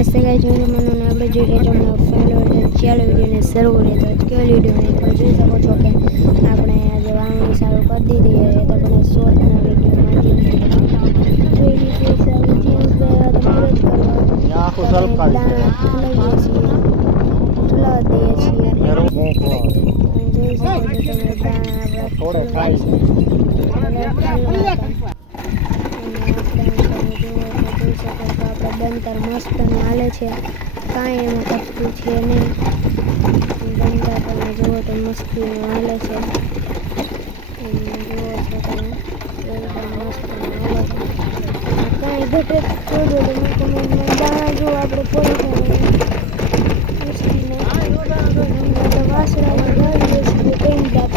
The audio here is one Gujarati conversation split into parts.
નમસ્તે ગાઈસ, હું મનોને આપણે જોઈ રહ્યા છો મારો ફાઇનલ ચાલો વિડીયોને શરૂ કરીએ. તો કેવો વિડીયો તમે જોઈ શકો છો કે આપણે આજે વાવણી ચાલુ કરી દીધી છે. તો આપણે શોર્ટના વિડીયોમાંથી જોઈ લીધી છે. હવે ચેન્જ ગયા તો પૂરો જ કરવા દાણા ઠલાવીએ છીએ, ઠલાવા દઈએ છીએ. જોઈ શકો છો તમે દાણા બંતર મસ્ત હાલે છે, કાંઈ એમાં કપતું છે નહીં. બંતર તમે જુઓ તો મસ્તી હાલે છે, જુઓ છો તમે મસ્ત હાલે છે. કાંઈ ઘટે જોજો તમે દાણા જુઓ આપણે પોલીસ મસ્તીને વાસણા બનાવીએ છીએ. કંઈ દાંત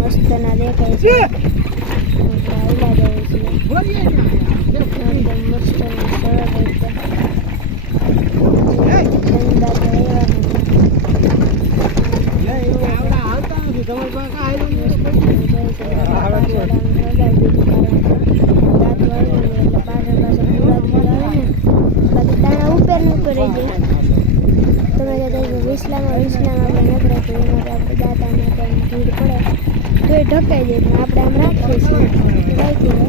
મસ્તના દેખાય છે. દાણા ઉપર ઉપર રહી જાય. તમે વિસલામાં આપણે નથી રાખીએ, એમાં આપણે દાંતામાં ભીડ પડે તો એ ઢકાઈ જાય. પણ આપણે આમ રાખીએ છીએ, રાખ્યું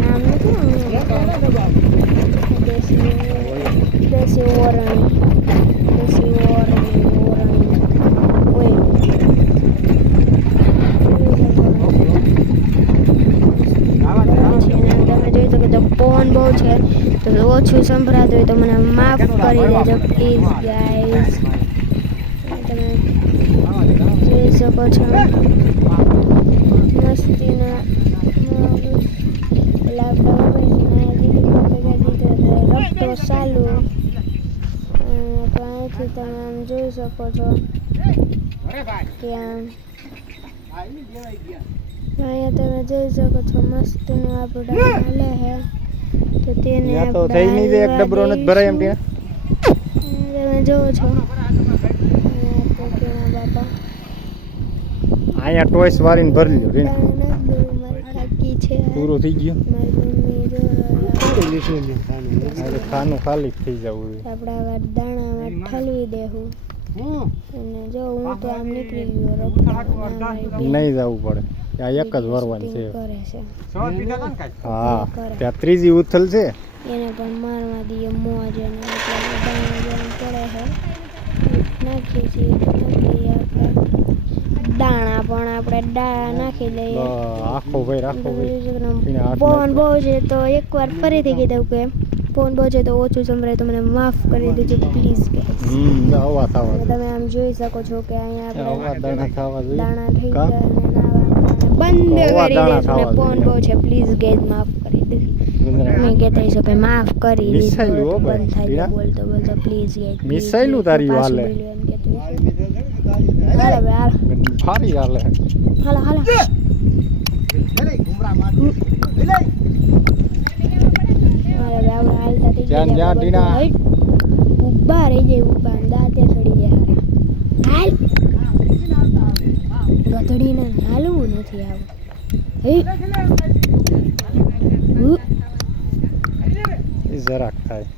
નામ નથી દેશી ઓરણી પવન બહુ છે તો ઓછું સંભળાતું હોય તો મને માફ કરી દેજો પ્લીઝ ગાઈઝ. તમે જોઈ શકો છો મસ્તીના રફતો ચાલુ. તો અહીંથી તમે આમ જોઈ શકો છો કે અહીંયા તમે જોઈ શકો છો મસ્તીનું આપણે હાલે છે. તો તેને તમે જોવો છો અહીંયા ટોયસ વારીને ભરી લ્યો રે. મારી કાકી છે, પૂરો થઈ ગયો. મારી મમ્મી જો ખાનું ખાલી થઈ જવું. આપણે આવા દાણામાં ઠલવી દેવું. અને જો હું તો આમ નીકળી ગયો, નહીં જવું પડે. ત્યાં એક જ વરવાની છે. હા, કરે ત્યાં ત્રીજી ઉથલ છે, એને પણ મારવા દઈએ મોજ. અને પડે છે નાખીએ છીએ. દાણા પણ આપણે નાખી દઈએ. આખો ભાઈ રાખો પવન બહુ છે તો એકવાર ફરીથી કહી દઉં કે પવન બહુ છે તો ઓછું સંભળાય તો મને માફ કરી દેજો પ્લીઝ. તમે આમ જોઈ શકો છો કે અહીંયા આપણે દાણા થઈ ગયા બંધ કરી દેજો. પવન બહુ છે પ્લીઝ ગેજ માફ કરી દેજો. મેં કહેતા છો કે માફ કરી દીધું બંધ થાય બોલતો પ્લીઝ ગેજ મિસાઈલું તારી હાલે ફારી હાલે હાલો ઉભા રહી જાય, ઉભા દાંતે ચડી જાય. હાલ ગધડીને હાલવું નથી આવું. જરાક થાય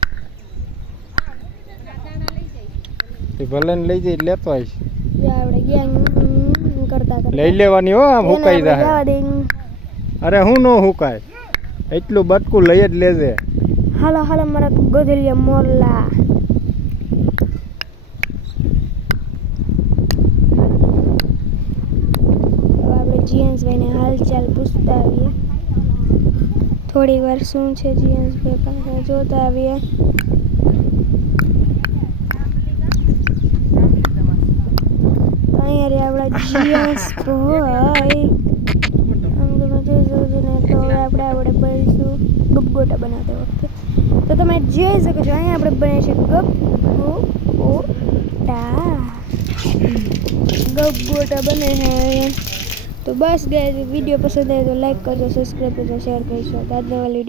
ભલે ને લઈ જઈ લેતો આવીશ. આપણે ગેંગ કરતા લઈ લેવાની હો, આમ હુકાઈ જાય. અરે હું નો હુકાય, એટલું બટકું લઈ જ લેજે. હાલો મારા ગધેલિયા મોરલા. આપણે જીએન્સભાઈને હાલચાલ પૂછતા આવીએ. થોડી વાર શું છે જીએન્સભાઈ પાસે જોતા આવીએ. આપણા જીએસ ભાઈ આમ તમે જોઈ શકો છો ને. તો હવે આપણે બનીશું ગપગોટા બનાવતા વખતે. તો તમે જોઈ શકો છો અહીંયા આપણે બનાવીશું ગપગોટા બને છે. તો બસ ગાઈસ વિડીયો પસંદ આવે તો લાઈક કરજો, સબસ્ક્રાઈબ કરજો, શેર કરજો. આજના વાળી